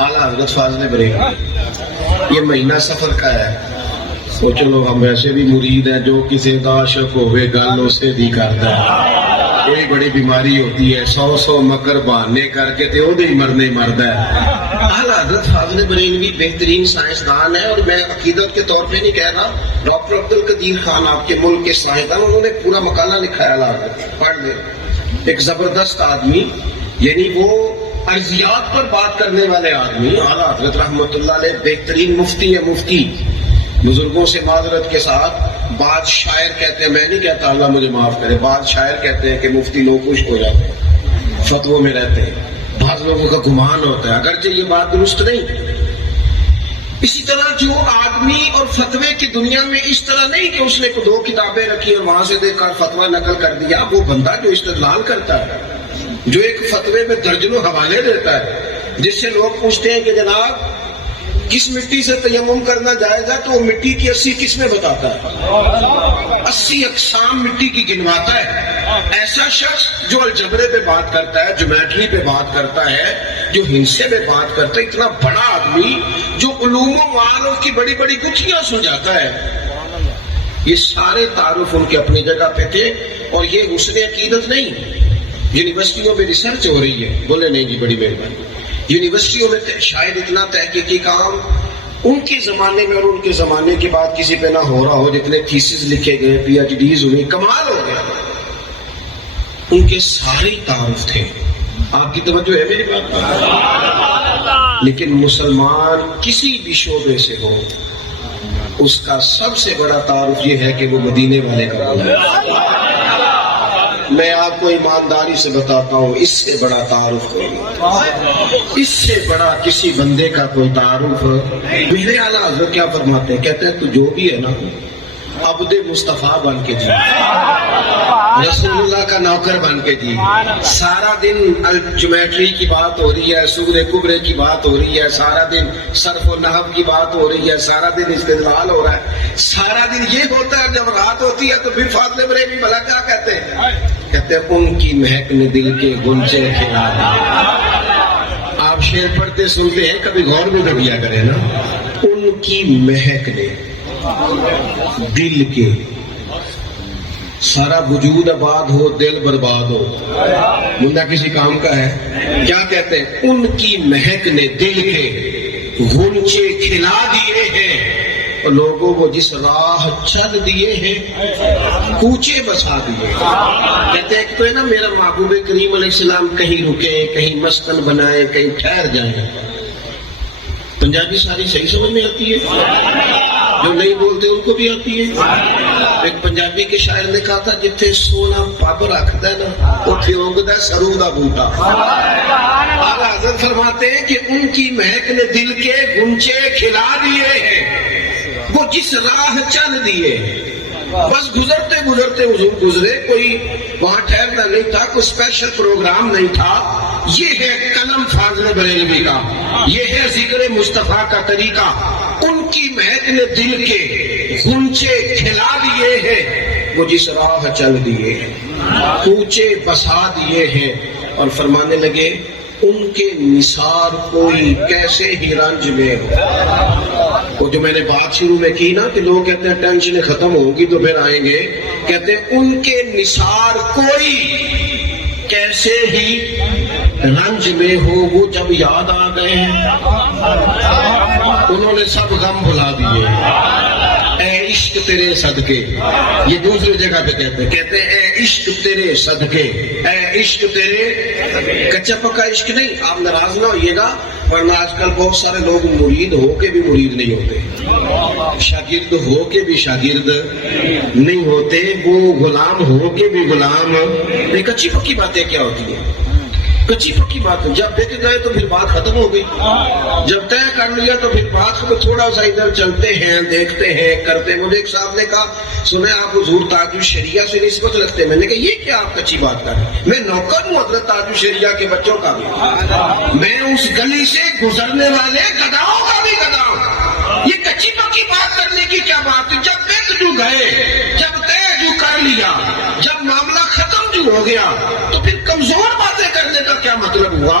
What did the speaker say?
اعلیٰ حضرت فاضل بریلوی، یہ مہینہ سفر کا ہے. وہ چلو ہم ویسے بھی مرید ہیں، جو کسی دا عاشق ہوئے گل اسے دی کرتا ہے. یہ بڑی بیماری ہوتی ہے، 100 مکر بہانے کر کے تے وہ ہی مرنے مرد ہے. اعلیٰ حضرت فاضل بریلوی بہترین سائنسدان ہے، اور میں عقیدت کے طور پہ نہیں کہہ رہا. ڈاکٹر عبد القدیر خان آپ کے ملک کے سائنسدان، انہوں نے پورا مقالہ لکھا ہے اعلیٰ حضرت، پڑھ لیں. ایک زبردست آدمی، یعنی وہ ارضیات پر بات کرنے والے آدمی. اعلیٰ حضرت رحمۃ اللہ علیہ بہترین مفتی ہے. مفتی بزرگوں سے معذرت کے ساتھ بعض شاعر کہتے ہیں، میں نہیں کہتا اللہ مجھے معاف کرے، بعض شاعر کہتے ہیں کہ مفتی لوگ خشک ہو جاتے ہیں، فتووں میں رہتے ہیں. بعض لوگوں کا گمان ہوتا ہے، اگرچہ یہ بات درست نہیں. اسی طرح جو آدمی اور فتوے کی دنیا میں اس طرح نہیں کہ اس نے 2 کتابیں رکھی اور وہاں سے دیکھ کر فتویٰ نقل کر دیا. وہ بندہ جو استدلال کرتا ہے، جو ایک فتوے میں درجنوں حوالے دیتا ہے، جس سے لوگ پوچھتے ہیں کہ جناب کس مٹی سے تیمم کرنا جائز ہے، تو وہ مٹی کی 80 قسمیں بتاتا ہے، 80 اقسام مٹی کی گنواتا ہے. ایسا شخص جو الجبرے پہ بات کرتا ہے، جیومیٹری پہ بات کرتا ہے، جو ہندسے پہ بات کرتا ہے، اتنا بڑا آدمی جو علوم و معارف کی بڑی بڑی گتھیاں سلجھاتا ہے. یہ سارے تعارف ان کے اپنی جگہ پہ تھے، اور یہ حسن عقیدت نہیں. یونیورسٹیوں میں ریسرچ ہو رہی ہے، بولے نہیں جی بڑی مہربانی. یونیورسٹیوں میں شاید اتنا تحقیقی کام ان کے زمانے میں اور ان کے زمانے کے بعد کسی پہ نہ ہو رہا ہو. جتنے تھیسز لکھے گئے، پی ایچ ڈیز ہوئی، کمال ہو گیا. ان کے سارے تعارف تھے. آپ کی توجہ ہے میری بات پر؟ لیکن مسلمان کسی بھی شعبے سے ہو، اس کا سب سے بڑا تعارف یہ ہے کہ وہ مدینے والے کا ہے. میں آپ کو ایمانداری سے بتاتا ہوں، اس سے بڑا تعارف کوئی نہیں، اس سے بڑا کسی بندے کا کوئی تعارف. میرے اعلیٰ حضرت کیا فرماتے ہیں؟ کہتے ہیں تو جو بھی ہے نا، عبد مصطفیٰ بن کے جی، رسول اللہ کا نوکر بن کے جی. سارا دن جیومیٹری کی بات ہو رہی ہے، سورہ کبرے کی بات ہو رہی ہے، سارا دن صرف و نحو کی بات ہو رہی ہے، سارا دن استدلال ہو رہا ہے، سارا دن یہ ہوتا ہے. جب رات ہوتی ہے تو پھر فاضل بریلوی بھلا کیا کہتے ہیں؟ کہتے ہیں ان کی مہک نے دل کے گنچے کھلا دیے. آپ شعر پڑھتے سنتے ہیں، کبھی غور بھی تو کیا کریں نا. ان کی مہک نے دل کے، سارا وجود آباد ہو دل برباد ہو، بندہ کسی کام کا ہے. کیا کہتے ہیں؟ ان کی مہک نے دل کے غنچے کھلا دیے ہیں، اور لوگوں کو جس راہ چل دیے ہیں کوچے بسا دیے. کہتے ہیں ایک تو ہے نا، میرا محبوب کریم علیہ السلام کہیں رکے، کہیں مسکن بنائے، کہیں ٹھہر جائیں. پنجابی ساری صحیح سمجھ میں آتی ہے، جو نہیں بولتے ان کو بھی آتی ہے. ایک پنجابی کے شاعر نے کہا تھا، جتھے سونا پب رکھتا ہے نا، اتھے اگدا سرو دا بوٹا. اعلیٰ حضرت فرماتے ہیں کہ ان کی مہک نے دل کے گنچے کھلا دیے ہیں، وہ جس راہ چل دیے. بس گزرتے گزرتے حضور گزرے، کوئی وہاں ٹھہرنا نہیں تھا، کوئی اسپیشل پروگرام نہیں تھا. یہ ہے قلم فاضل بریلوی کا، یہ ہے ذکر مصطفیٰ کا طریقہ. ان کی مہک نے دل کے غنچے کھلا دیے ہیں، وہ جس راہ چل دیے ہیں کوچے بسا دیے ہیں. اور فرمانے لگے ان کے نثار کوئی کیسے ہی رنج میں ہو. وہ جو میں نے بات شروع میں کی نا کہ لوگ کہتے ہیں ٹینشنیں ختم ہوں گی تو پھر آئیں گے، کہتے ہیں ان کے نثار کوئی کیسے ہی رنج میں ہو، وہ جب یاد آ گئے ہیں انہوں نے سب غم بھلا دیے. اے عشق تیرے صدقے، یہ دوسری جگہ پہ کہتے ہیں اے عشق تیرے صدقے، اے عشق تیرے. کچا پکا عشق نہیں. آپ ناراض نہ ہوئیے گا، ورنہ آج کل بہت سارے لوگ مرید ہو کے بھی مرید نہیں ہوتے، شاگرد ہو کے بھی شاگرد نہیں ہوتے، وہ غلام ہو کے بھی غلام. یہ کچی پکی باتیں کیا ہوتی ہیں؟ کچی پکی بات. جب دیکھ گئے تو پھر بات ختم ہو گئی، جب طے کر لیا تو پھر بات کو تھوڑا سا ادھر چلتے ہیں، دیکھتے ہیں، کرتے. مجھے ایک صاحب نے کہا، سنا آپ حضور تاج الشریعہ سے نسبت رکھتے ہیں. میں نے کہا یہ کیا آپ کچی بات کر رہے ہیں؟ میں نوکر ہوں حضرت تاج الشریعہ کے بچوں کا بھی، میں اس گلی سے گزرنے والے گداؤں کا بھی گدا ہوں. یہ کچی پکی بات کرنے کی کیا بات ہے؟ جب دیکھ جو گئے، جب طے جو کر لیا، جب معاملہ ختم جو ہو گیا، تو پھر کمزور باتیں کرنے کا کیا مطلب ہوا؟